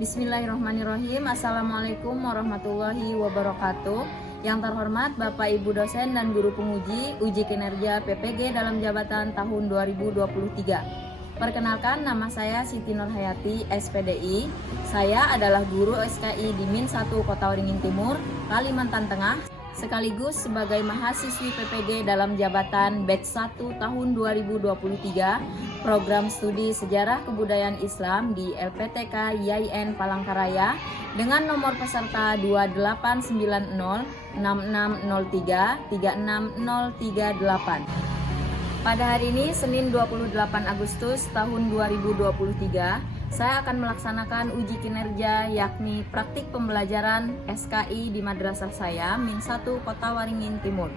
Bismillahirrahmanirrahim. Assalamualaikum warahmatullahi wabarakatuh. Yang terhormat Bapak Ibu dosen dan guru penguji uji kinerja PPG dalam jabatan tahun 2023. Perkenalkan, nama saya Siti Nurhayati, SPDI. Saya adalah guru SKI di Min 1 Kota Waringin Timur, Kalimantan Tengah, sekaligus sebagai mahasiswi PPG dalam jabatan batch 1 tahun 2023, program studi Sejarah Kebudayaan Islam di LPTK YIN Palangkaraya dengan nomor peserta 28906603360038. Pada hari ini, Senin 28 Agustus tahun 2023, saya akan melaksanakan uji kinerja yakni praktik pembelajaran SKI di madrasah saya, Min 1 Kota Waringin Timur.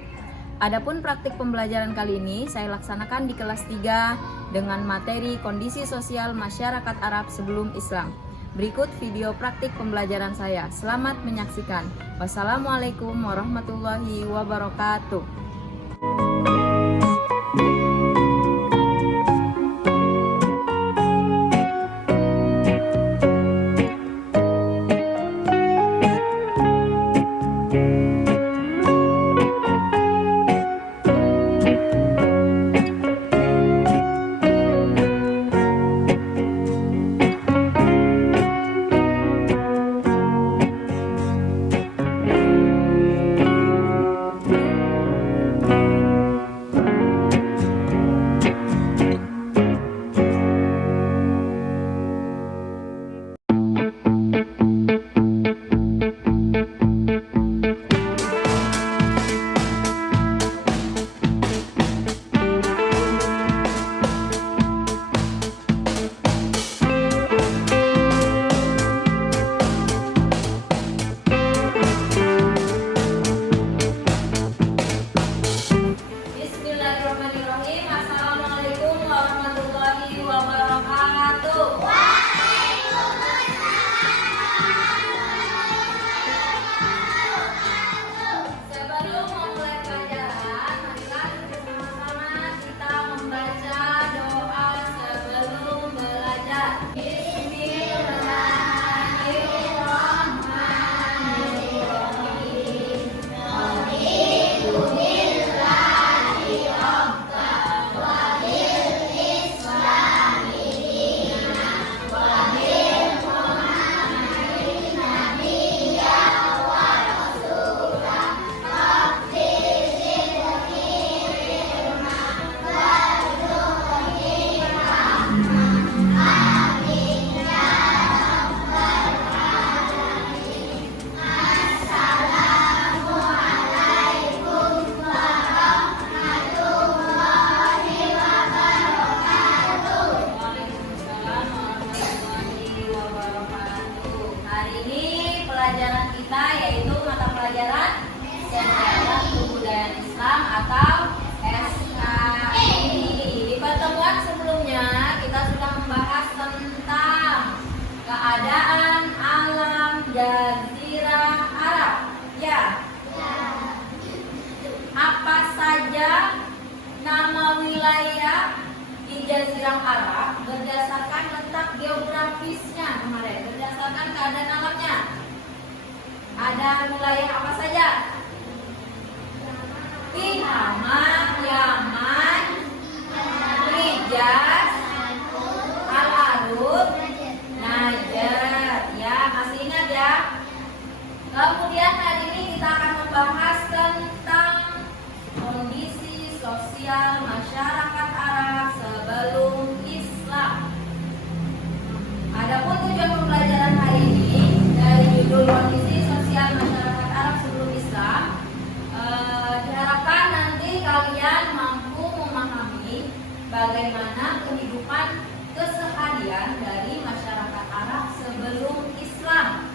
Adapun praktik pembelajaran kali ini saya laksanakan di kelas 3 dengan materi kondisi sosial masyarakat Arab sebelum Islam. Berikut video praktik pembelajaran saya. Selamat menyaksikan. Wassalamualaikum warahmatullahi wabarakatuh. Bismillahirrahmanirrahim. Assalamualaikum warahmatullahi wabarakatuh. Sebelum memulai pelajaran, marilah bersama-sama kita membaca doa sebelum belajar. Hari ini pelajaran kita yaitu mata pelajaran Sejarah Kebudayaan Islam atau SKI. Di pertemuan sebelumnya kita sudah membahas tentang keadaan alam Jazirah Arab. Ya. Apa saja nama wilayah di Jazirah Arab berdasarkan letak geografisnya kemarin, berdasarkan keadaan alamnya. Ada wilayah apa saja? Tihamah, Yaman, Hijaz, Al-Arub, Najd. Ya, masih ingat ya? Kemudian hari ini kita akan membahas tentang kondisi sosial masyarakat Arab sebelum Islam. Adapun tujuan pembelajaran hari ini dari judul kondisi sosial masyarakat Arab sebelum Islam, diharapkan nanti kalian mampu memahami bagaimana kehidupan keseharian dari masyarakat Arab sebelum Islam.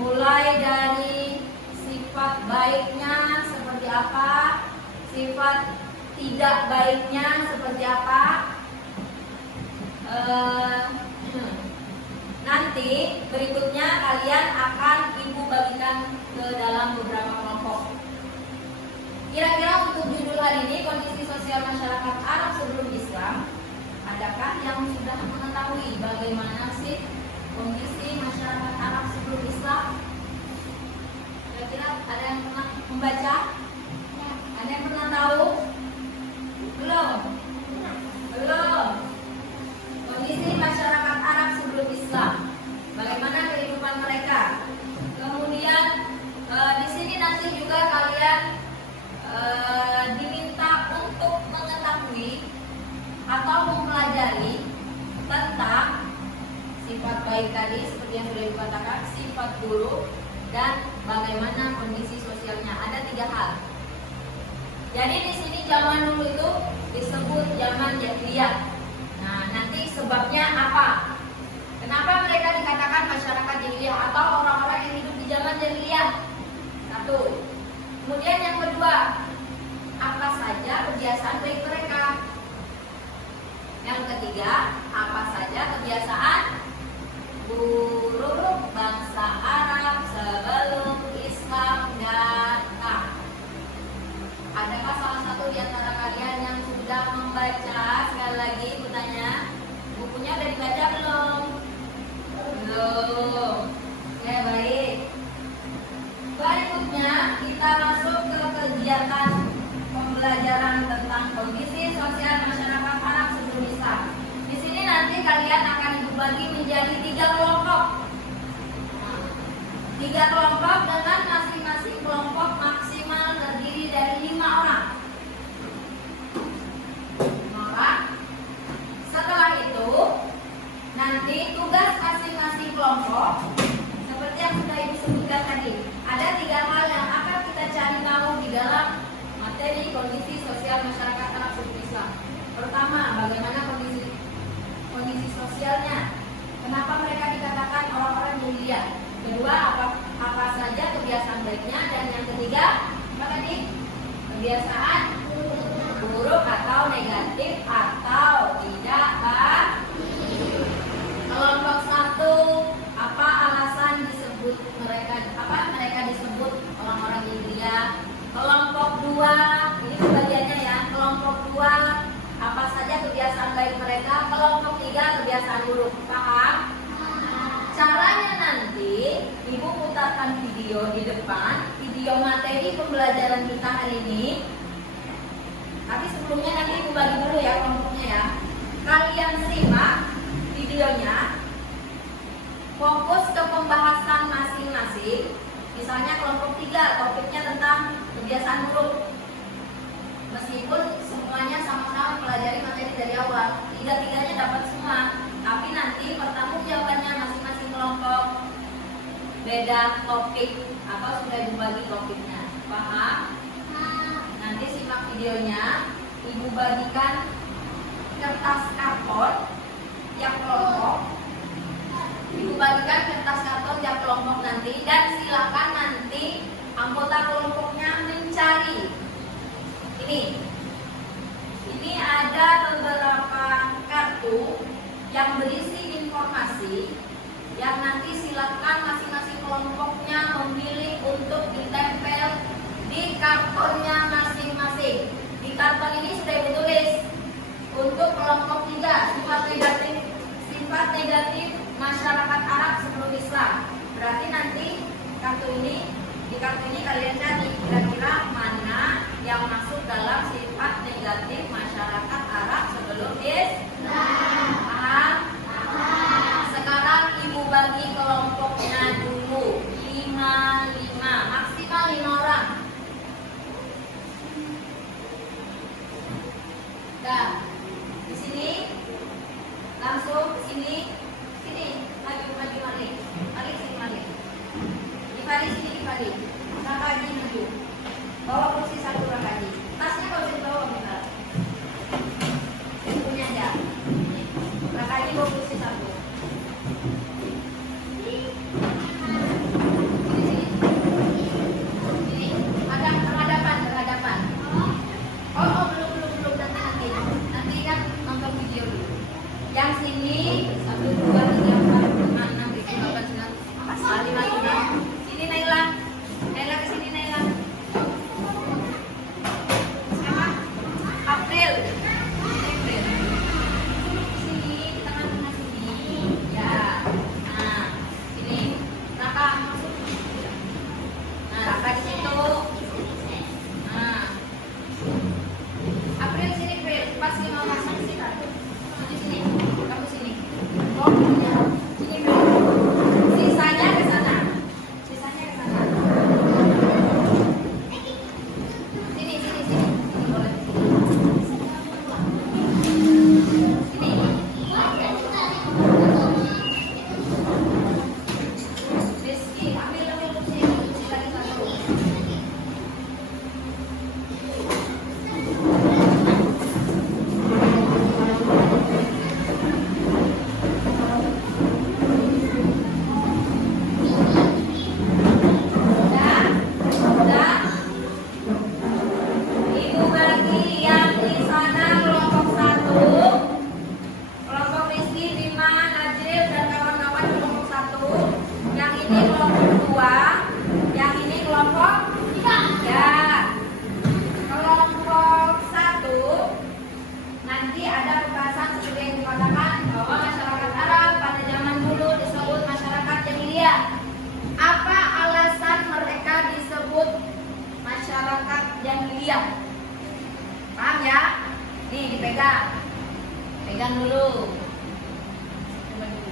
Mulai dari sifat baiknya seperti apa, sifat tidak baiknya seperti apa. Nanti berikutnya kalian akan ibu bagikan ke dalam beberapa kelompok. Kira-kira untuk judul hari ini, kondisi sosial masyarakat Arab sebelum Islam, adakah yang sudah mengetahui bagaimana sih kondisi Ada yang pernah membaca? Ada yang pernah tahu? Belum? Belum. Kondisi masyarakat Arab sebelum Islam. Bagaimana kehidupan mereka? Kemudian di sini nanti juga kalian diminta untuk mengetahui atau mempelajari tentang sifat baik tadi seperti yang sudah dikatakan, sifat buruk, dan bagaimana kondisi sosialnya. Ada 3 hal. Jadi di sini zaman dulu itu disebut zaman jahiliyah. Nah, nanti sebabnya apa? Kenapa mereka dikatakan masyarakat jahiliyah atau orang-orang yang hidup di zaman jahiliyah? 1. Kemudian yang kedua, apa saja kebiasaan baik mereka? Yang ketiga, apa saja kebiasaan buruk bangsa Arab sebelum Islam datang? Adakah salah satu di antara kalian yang sudah membaca? Sekali lagi bertanya, bukunya udah dibaca belum? Belum. Oke, baik. Berikutnya kita masuk ke kegiatan pembelajaran tentang kondisi sosial masyarakat Arab sebelum Islam. Di sini nanti kalian akan dibagi menjadi 3 kelompok. 3 kelompok dengan masing-masing kelompok maksimal terdiri dari 5 orang. 5 orang. Setelah itu, nanti tugas masing-masing kelompok seperti yang sudah Ibu sebutkan tadi. Ada 3 hal yang akan kita cari tahu di dalam materi kondisi sosial masyarakat Arab sebelum Islam. Pertama, bagaimana kondisi sosialnya? Kenapa mereka dikatakan orang-orang jahiliyah? Kedua, apa saja kebiasaan baiknya? Dan yang ketiga, apa tadi? Kebiasaan buruk atau negatif atau tidak baik. Kelompok 1, apa alasan disebut mereka disebut orang-orang jahiliyah? Kelompok 2, ini bagiannya ya. Kelompok 2, apa saja kebiasaan baik mereka? Kelompok 3, kebiasaan buruk. Paham? Caranya nanti Ibu putarkan video di depan, video materi pembelajaran kita hari ini. Tapi sebelumnya nanti Ibu bagi dulu ya kelompoknya ya. Kalian simak videonya, fokus ke pembahasan masing-masing. Misalnya kelompok 3, topiknya tentang kebiasaan buruk. Meskipun semuanya sama-sama pelajari materi dari awal, 3-3-nya dapat semua. Tapi nanti pertanggungjawabannya masing-masing kelompok beda topik atau sudah dibagi topiknya. Paham? Nanti simak videonya. Ibu bagikan kertas karton tiap kelompok. Ibu bagikan kertas karton tiap kelompok nanti, dan silakan nanti anggota kelompoknya mencari. Ini ada beberapa kartu yang berisi informasi yang nanti silakan masing-masing kelompoknya memilih untuk ditempel di kartonnya masing-masing. Di karton ini sudah ditulis untuk kelompok 3, sifat negatif masyarakat Arab sebelum Islam. Berarti nanti di kartu ini kalian cari kira-kira mana yang masuk dalam sifat negatif masyarakat Arab sebelum Islam. Paham? Sekarang Ibu bagi kelompoknya dulu 5, maksimal 5 orang. Dah, di sini langsung sini mari sini. Dipari sini dipari. Rakaji maju. Bawa kursi 1 Rakaji. Tasnya kalau bisa dibawa bentar. Punya aja. Rakaji bawa kursi 1. Sini. Ada berhadapan. Oh, belum nanti kan nonton video dulu. Yang sini 1, 2, 3, 4, 5, 6, 7, 8, 9, 5. Sini Naila ke sini Naila. Siapa? April. Sini di tengah sini. Ya. Nah, sini. Raka masuk. Nah, Raka di situ.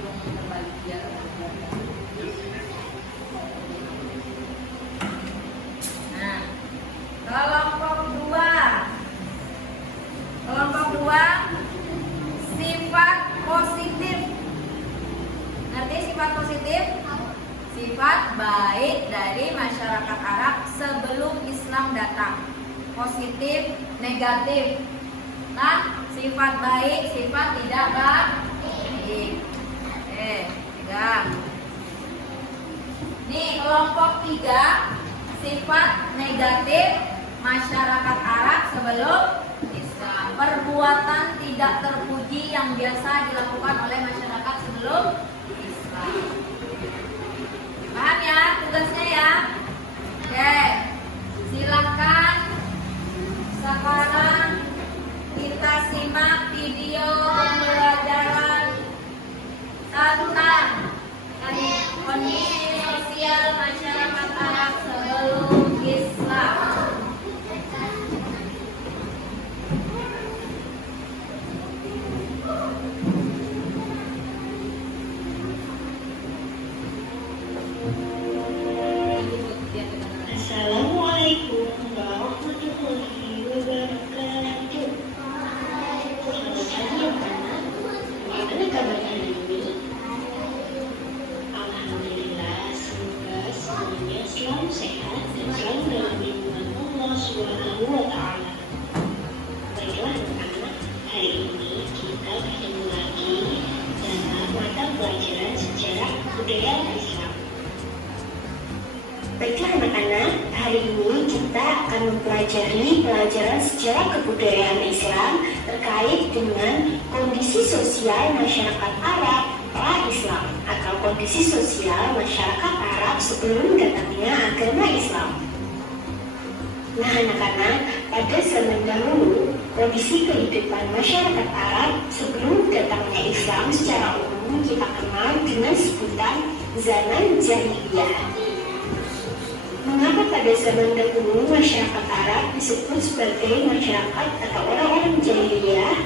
langsung berbalik biar nah, kelompok dua sifat positif. Nanti sifat positif sifat baik dari masyarakat Arab sebelum Islam datang. Positif, negatif. Nah, sifat baik, sifat tidak baik. Pegang. Nih, kelompok 3 sifat negatif masyarakat Arab sebelum Islam. Perbuatan tidak terpuji yang biasa dilakukan oleh masyarakat sebelum Islam. Paham ya tugasnya ya? Oke, silakan sekarang kita simak video pembelajaran tentang kondisi sosial masyarakat Arab sebelum Islam. Assalamualaikum warahmatullahi wabarakatuh. Selamat pagi anak-anak. Bagaimana kabar hari ini? Alhamdulillah, semoga semuanya selalu sehat dan selalu dalam lindungan Allah Subhanahu wa Ta'ala. Baiklah anak-anak, hari ini kita bertemu lagi dalam mata pelajaran sejarah kebudayaan Islam. Baiklah anak-anak, hari ini kita akan mempelajari pelajaran sejarah kebudayaan Islam terkait dengan kondisi sosial masyarakat Arab pra-Islam atau kondisi sosial masyarakat Arab sebelum datangnya agama Islam. Nah anak-anak, pada zaman dahulu, kondisi kehidupan masyarakat Arab sebelum datangnya Islam secara umum kita kenal dengan sebutan zaman jahiliyah. Mengapa pada zaman dahulu masyarakat Arab disebut sebagai masyarakat atau orang-orang jahiliyah?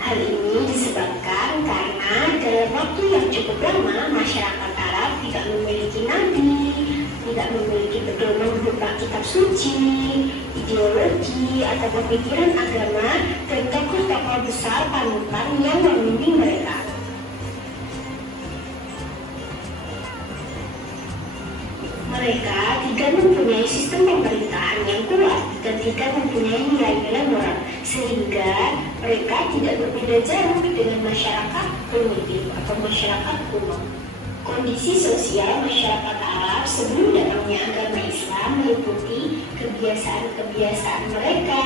Hal ini disebabkan karena dalam waktu yang cukup lama masyarakat Arab tidak memiliki nabi, tidak memiliki pedoman berupa kitab suci, ideologi atau pemikiran agama dan tokoh-tokoh besar panutan yang membimbing mereka. Mereka tidak mempunyai sistem pemerintahan yang kuat dan tidak mempunyai nilai-nilai moral, sehingga mereka tidak berbeda jauh dengan masyarakat primitif atau masyarakat kuno. Kondisi sosial masyarakat Arab sebelum datangnya agama Islam meliputi kebiasaan-kebiasaan mereka,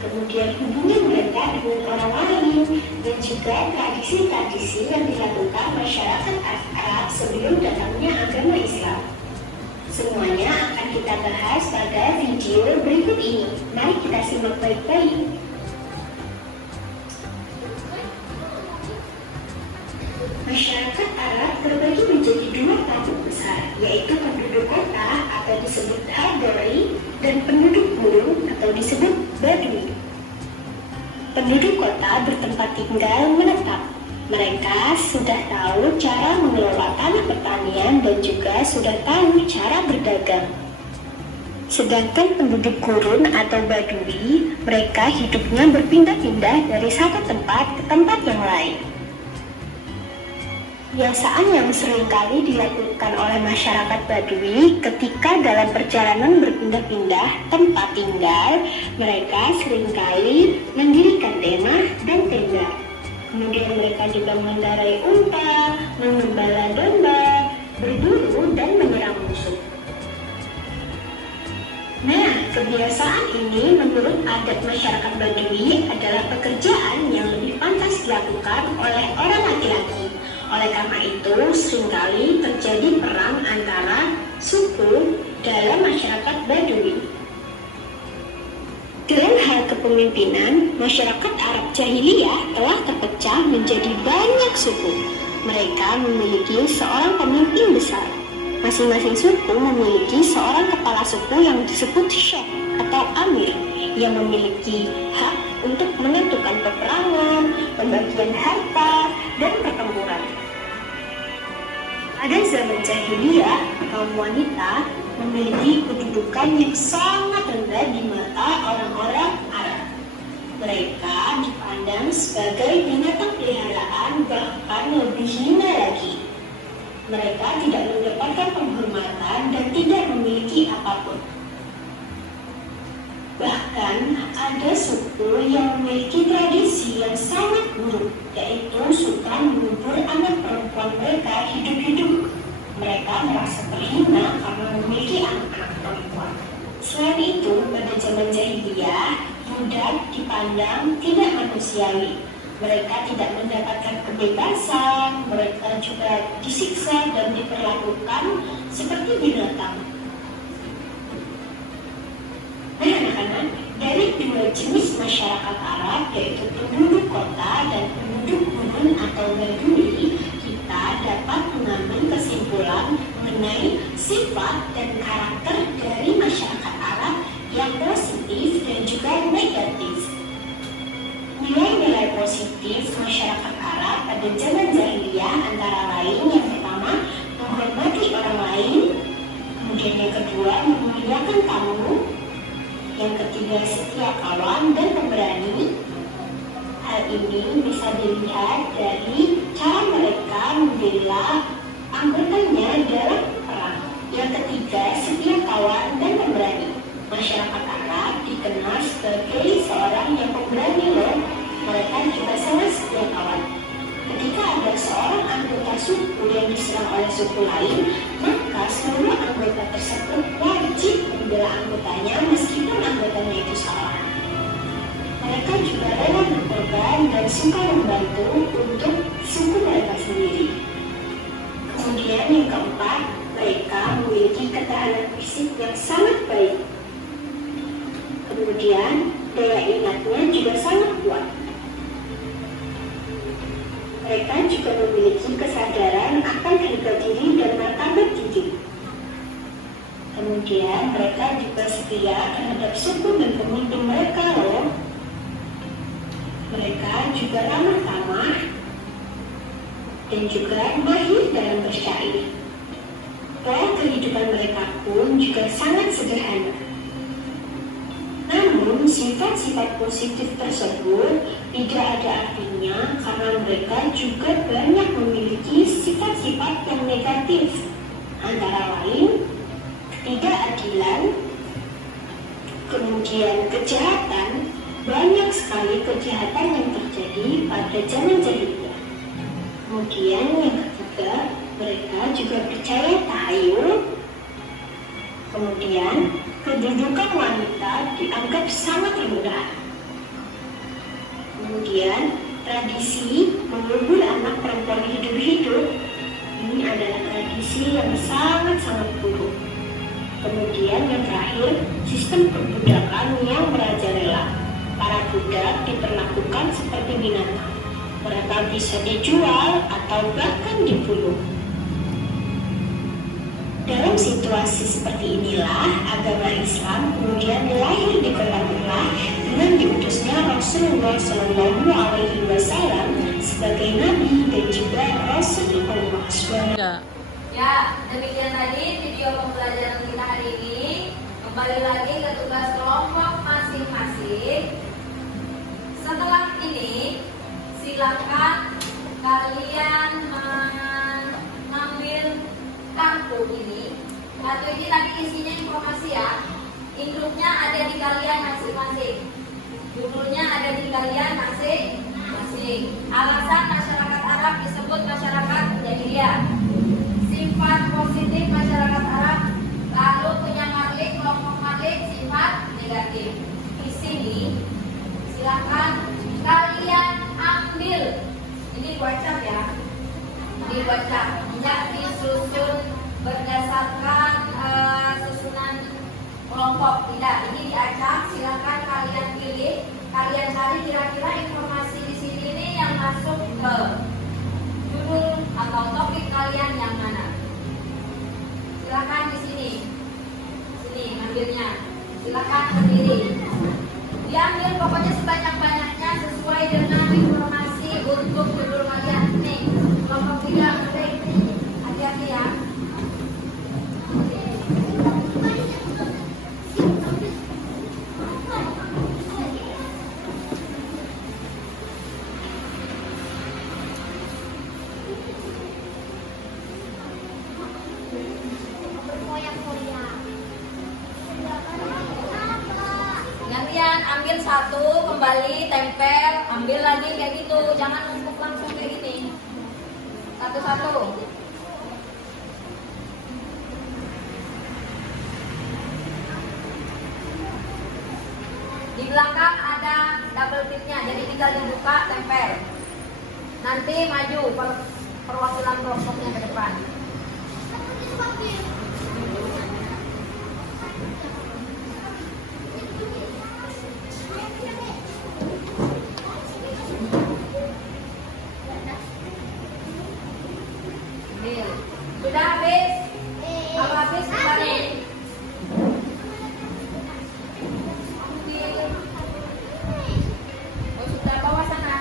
kemudian hubungan mereka dengan orang lain, dan juga tradisi-tradisi yang dilakukan masyarakat Arab sebelum datangnya agama Islam. Semuanya akan kita bahas pada video berikut ini. Mari kita simak baik-baik. Masyarakat Arab terbagi menjadi dua kelompok besar, yaitu penduduk kota atau disebut Hadori dan penduduk gurun atau disebut Badui. Penduduk kota bertempat tinggal menetap. Mereka sudah tahu cara mengelola tanah pertanian dan juga sudah tahu cara berdagang. Sedangkan penduduk gurun atau badui, mereka hidupnya berpindah-pindah dari satu tempat ke tempat yang lain. Kebiasaan yang seringkali dilakukan oleh masyarakat badui ketika dalam perjalanan berpindah-pindah tempat tinggal, mereka seringkali mendirikan kemah dan tenda. Kemudian mereka juga mengendarai unta, mengembala domba, berburu, dan menyerang musuh. Nah, kebiasaan ini menurut adat masyarakat Badui adalah pekerjaan yang lebih pantas dilakukan oleh orang laki-laki. Oleh karena itu, seringkali terjadi perang antara suku dalam masyarakat Badui. Dalam hal kepemimpinan, masyarakat Arab Jahiliyah telah terpecah menjadi banyak suku. Mereka memiliki seorang pemimpin besar. Masing-masing suku memiliki seorang kepala suku yang disebut syekh atau amir, yang memiliki hak untuk menentukan peperangan, pembagian harta, dan pertempuran. Pada zaman jahiliyah, kaum wanita memiliki kedudukan yang sangat rendah di mata orang-orang Arab. Mereka dipandang sebagai binatang peliharaan, bahkan lebih hina lagi. Mereka tidak mendapatkan penghormatan dan tidak memiliki apapun. Bahkan ada suku yang memiliki tradisi yang sangat buruk, yaitu suka mengubur anak perempuan mereka hidup-hidup. Mereka merasa terhina karena memiliki anak-anak perempuan. Selain itu, pada zaman jahiliyah, budak dipandang tidak manusiawi. Mereka tidak mendapatkan kebebasan, mereka juga disiksa dan diperlakukan seperti binatang. Nah, anak-anak, dari dua jenis masyarakat Arab, yaitu penduduk kota dan penduduk gunung atau Badui, kita dapat mengambil kesimpulan mengenai sifat dan karakter dari masyarakat Arab yang positif dan juga negatif. Nilai-nilai positif masyarakat Arab pada zaman jahiliyah antara lain yang pertama, menghormati orang lain, kemudian yang kedua, memuliakan tamu, yang ketiga, setia kawan dan pemberani. Hal ini bisa dilihat dari cara mereka membela anggotanya dalam perang. Yang ketiga, setia kawan dan pemberani. Masyarakat Arab dikenal sebagai seorang yang pemberani loh. Mereka juga sangat setia kawan. Ketika ada seorang anggota suku yang diserang oleh suku lain, maka seluruh anggota tersebut wajib membela anggotanya meskipun anggotanya itu salah. Mereka juga rela berkorban dan suka membantu untuk suku mereka sendiri. Kemudian yang keempat, mereka memiliki ketahanan fisik yang sangat baik. Kemudian daya ingatnya juga sangat kuat. Mereka juga memiliki kesadaran akan harga diri dan martabat diri. Kemudian mereka juga setia terhadap suku dan pemimpin mereka loh. Mereka juga ramah tamah dan juga mahir dalam bersyair. Pola kehidupan mereka pun juga sangat sederhana. Namun, sifat-sifat positif tersebut tidak ada artinya karena mereka juga banyak memiliki sifat-sifat yang negatif, antara lain ketidakadilan, kemudian kejahatan. Banyak sekali kejahatan yang terjadi pada zaman jahiliyah. Kemudian yang ketiga, mereka juga percaya tahayul. Kemudian kedudukan wanita dianggap sangat rendah. Kemudian tradisi mengubur anak perempuan hidup-hidup ini adalah tradisi yang sangat-sangat buruk. Kemudian yang terakhir, sistem perbudakan yang merajalela. Para budak diperlakukan seperti binatang. Mereka bisa dijual atau bahkan dibunuh. Dalam situasi seperti inilah agama Islam kemudian lahir di kota Mekah dengan diutusnya Rasulullah Shallallahu Alaihi Wasallam sebagai nabi dan juga Rasul Allah. Ya, demikian tadi video pembelajaran kita hari ini. Kembali lagi ke tugas kelompok masing-masing. Setelah ini, silakan kalian mengambil kartu ini. Kartu ini tadi isinya informasi ya. Induknya ada di kalian masing-masing. Judulnya ada di kalian masing-masing. Alasan masyarakat Arab disebut masyarakat jahiliyah. Sifat positif masyarakat Arab. Lalu punya Malik, kelompok Malik, sifat negatif. Di sini silakan kalian ambil. Ini WhatsApp ya. Di WhatsApp tidak disusun berdasarkan susunan kelompok, tidak. Ini diacak. Silakan kalian pilih. Kalian cari kira-kira informasi di sini nih yang masuk ke judul atau topik kalian yang mana. Silakan di sini. Sini ngambilnya. Silakan berdiri. Diambil pokoknya sebanyak-banyaknya sesuai dengan informasi untuk judul kalian. Nih, kelompok 3 penting. Hati-hati ya. satu, kembali tempel, ambil lagi kayak gitu, jangan numpuk langsung kayak gini. Satu-satu. Di belakang ada double tipnya, jadi tinggal dibuka, tempel. Nanti maju perwakilan kelompoknya ke depan. Sudah habis? Kalau habis kembali. Oh, sudah bawa sana.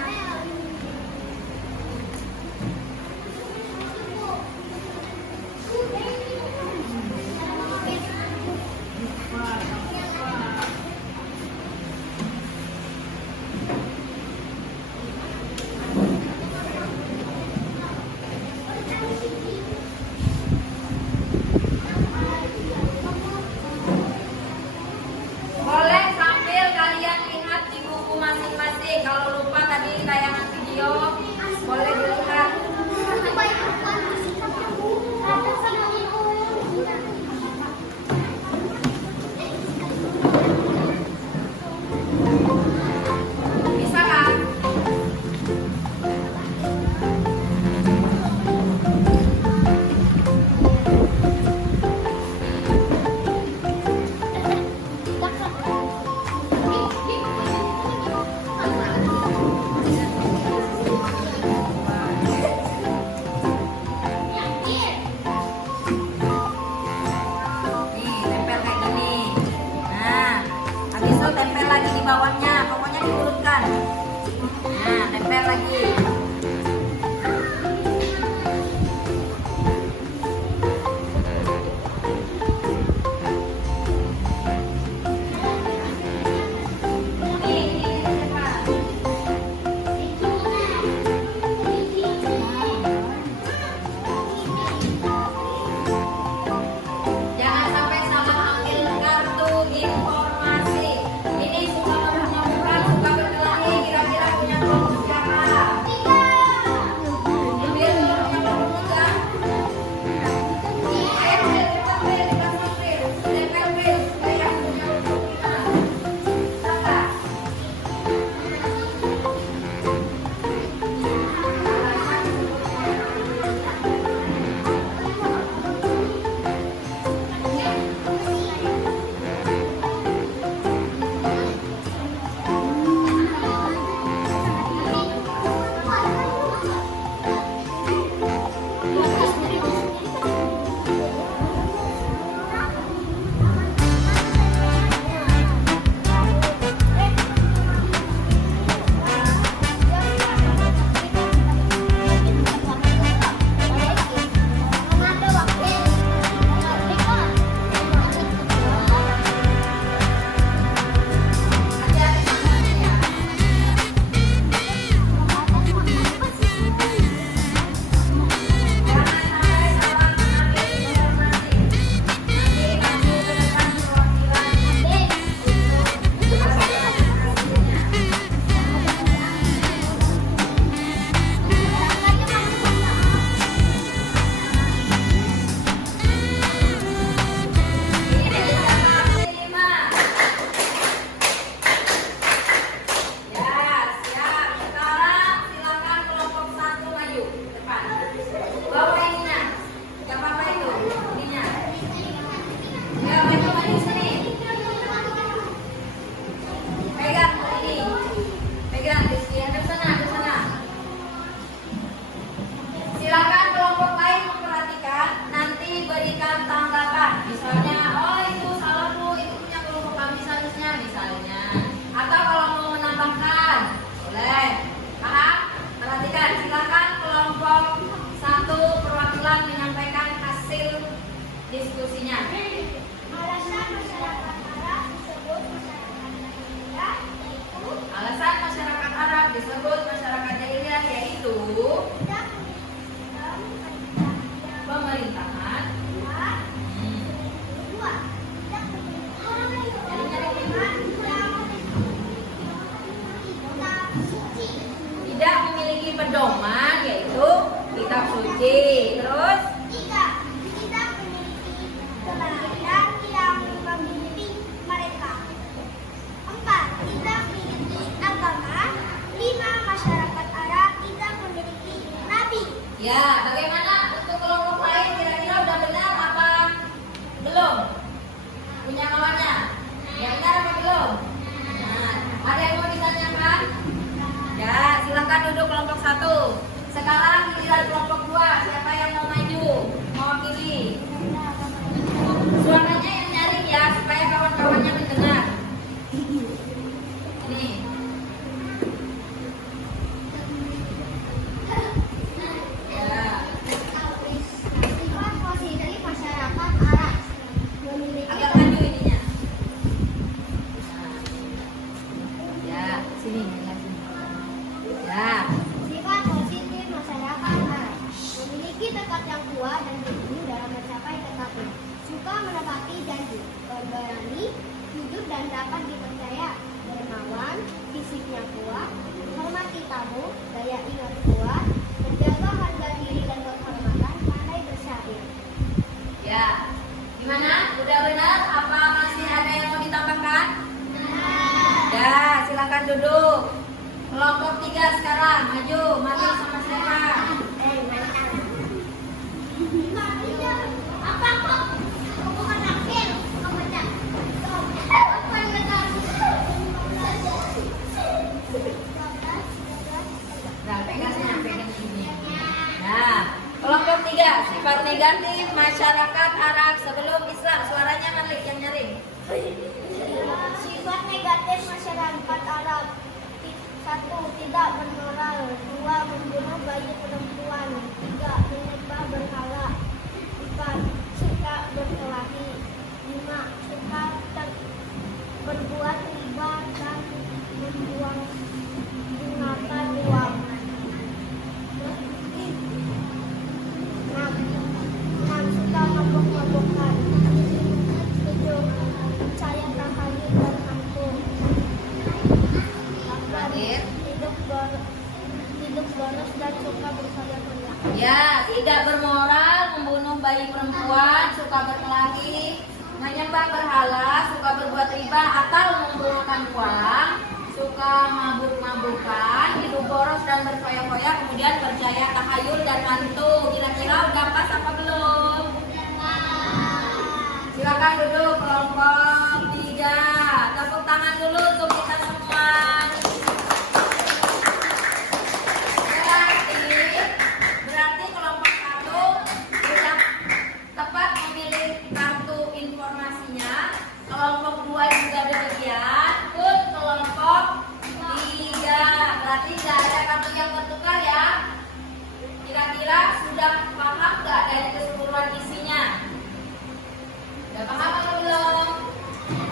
Ya, bagaimana untuk kelompok lain kira-kira udah benar apa belum? Punya kawannya? Ya benar apa belum? Nah, ada yang mau ditanyakan? Ya, silakan duduk kelompok 1. Sekarang giliran kelompok 2. Siapa yang mau maju? Mewakili? Suaranya yang nyaring ya, supaya kawan-kawannya mendengar. Ini. Sifat positif masyarakat Arab memiliki Agak maju ininya. Ya, sini. Ya. sifat positif masyarakat Arab memiliki tekad yang kuat dan berani dalam mencapai tekadnya. Suka menepati janji, berani, jujur dan dapat dipercaya, dermawan, fisiknya kuat, menghormati tamu, daya ingat kuat, menjaga harga diri dan kehormatan, pandai bersair. Ya. Gimana? Udah benar? Apa masih ada yang mau ditambahkan? Ya, silakan duduk. Kelompok 3 sekarang, maju sama siapa? Apa kok? Bukan akil, bukan baca. Nah, pegang sini. Nah, kelompok 3, sifat negatif masyarakat Arab sebelum Islam. Suaranya yang nyaring. Sifat negatif masyarakat Arab. 1. Tidak bermoral. 2. Membunuh bayi perempuan. 3. Menyembah berhala. 4. Suka berkelahi. 5. Suka berbuat riba dan membuang gunakan uang. 6. Suka mabuk-mabukan. 7. Percaya tahayul dan hantu. 8. Hidup boros dan suka berfoya-foya. Ya, tidak bermoral, membunuh bayi perempuan, suka berkelahi, menyembah berhala, suka berbuat riba atau menggunakan uang, suka mabuk-mabukan, hidup boros dan berfoya-foya, kemudian percaya tahayul dan hantu. Kira-kira udah pas apa belum? Silakan duduk kelompok 3. Tepuk tangan dulu untuk kita semua. Berarti kelompok 1 sudah tepat memilih kartu informasinya. Kelompok 2 juga demikian. Pun kelompok 3. Berarti tidak ada kartu yang bertukar ya. Kira-kira sudah paham nggak dari keseluruhan isinya? Sudah paham atau belum?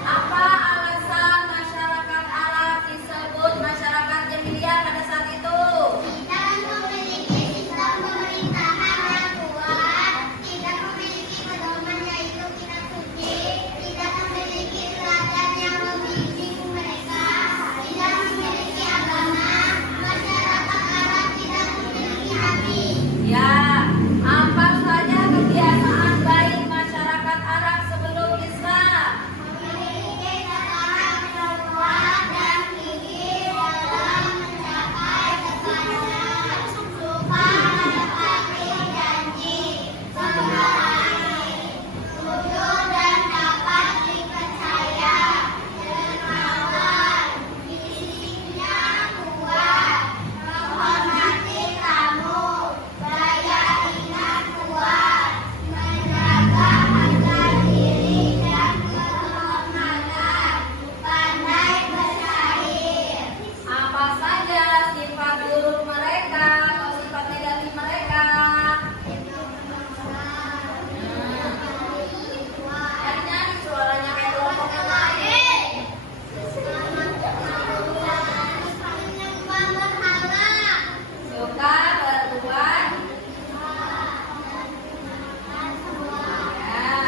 Apa alasan masyarakat Arab disebut masyarakat jahiliyah pada saat itu? Tidak memiliki sistem pemerintahan yang kuat, tidak memiliki pedoman yaitu kitab suci, tidak memiliki teladan yang membimbing mereka, tidak memiliki agama, masyarakat Arab tidak memiliki hati. Ya, apa saja kebiasaan baik masyarakat Arab sebelum Islam? Memiliki ketahanan yang kuat dan gigih dalam mencapai tekadnya, suka menepati janji, berani, jujur dan dapat dipercaya, dermawan, fisiknya kuat, menghormati tamu, daya ingat kuat, menjaga harga diri dan kehormatan, pandai bersair. Apa saja sifat buruk mereka atau sifat negatif mereka? Nyanyi suaranya kayak kelompok yang lain. Menyembah berhala. Suka berbuat ya.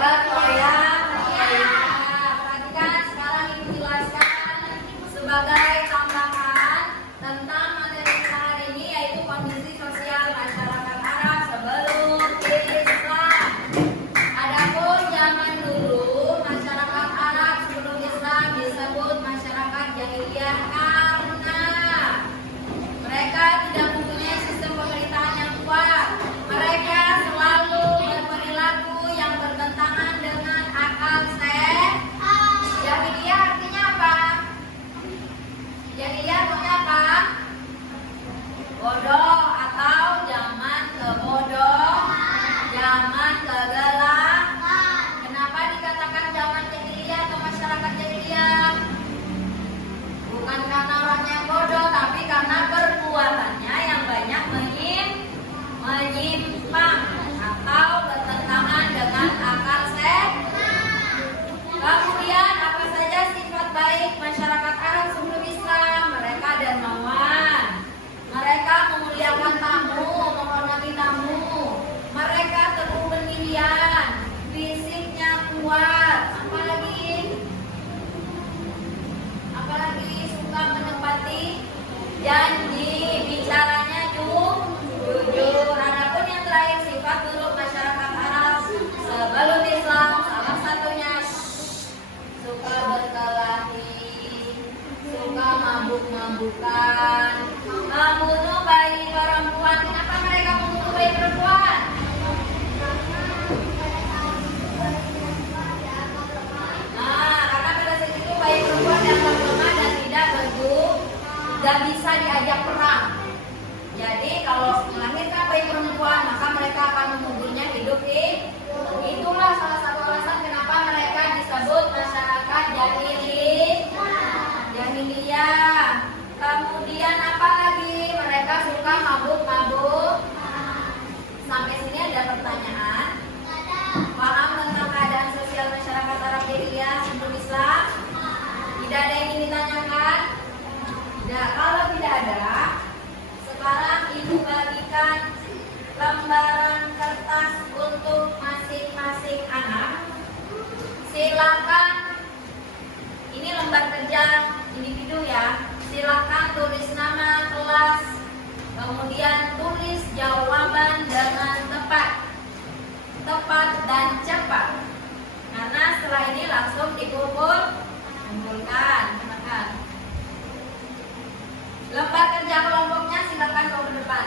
Berfoya. Perhatikan sekarang Ibu jelaskan sebagai tambahan tentang materi kita hari ini, yaitu kondisi sosial masyarakat Arab sebelum Islam. Adapun zaman dulu masyarakat Arab sebelum Islam disebut masyarakat jahiliyah. suka menepati janji, bicaranya jujur. Adapun yang terakhir sifat buruk masyarakat Arab sebelum Islam, salah satunya suka berkelahi, suka mabuk-mabukan, membunuh bayi perempuan. Kenapa mereka membunuh bayi perempuan? Karena pada saat itu bayi perempuan dianggap lemah dan tidak dan bisa diajak perang. Jadi kalau melahirkan bayi perempuan, maka mereka akan menguburnya hidup. Itulah salah satu alasan kenapa mereka disebut masyarakat jahiliyah. Kemudian apa lagi? Mereka suka mabuk-mabuk. Sampai sini ada pertanyaan. Paham tentang keadaan sosial masyarakat Arab jahiliyah sebelum Islam? Tidak ada yang ingin ditanyakan? Tidak. Kalau tidak ada, sekarang ibu bagikan lembaran kertas untuk masing-masing anak. Silakan. Ini lembar kerja individu ya. Silakan tulis nama, kelas, kemudian tulis jawaban dengan tepat dan cepat. Karena setelah ini langsung kumpulkan. Silakan. Lembar kerja kelompoknya silakan bawa ke depan.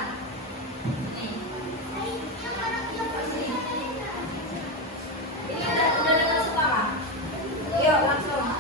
Nih. Ini udah dengan semua. Yuk langsung.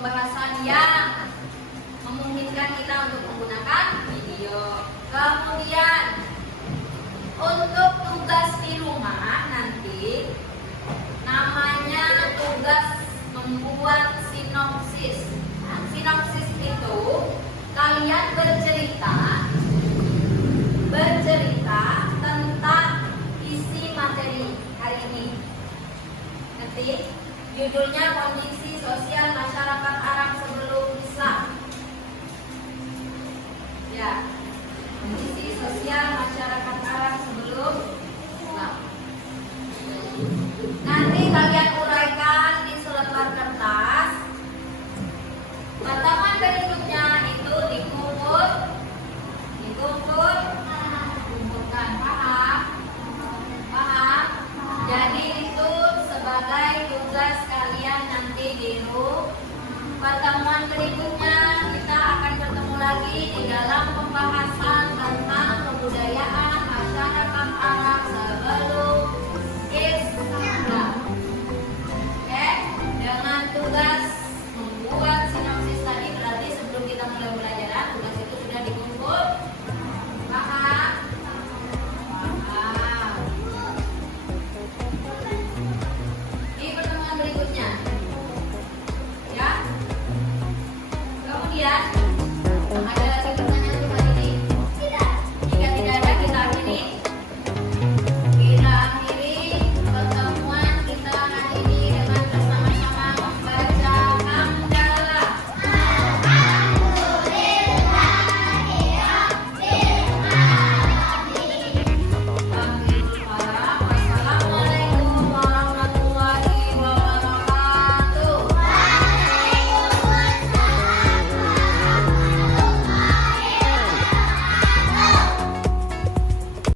pembahasan yang memungkinkan kita untuk menggunakan video. Kemudian untuk tugas di rumah nanti namanya tugas membuat sinopsis. Sinopsis itu kalian bercerita tentang Judulnya Kondisi Sosial Masyarakat Arab Sebelum Islam. Ya, kondisi sosial masyarakat Arab sebelum Islam. Nanti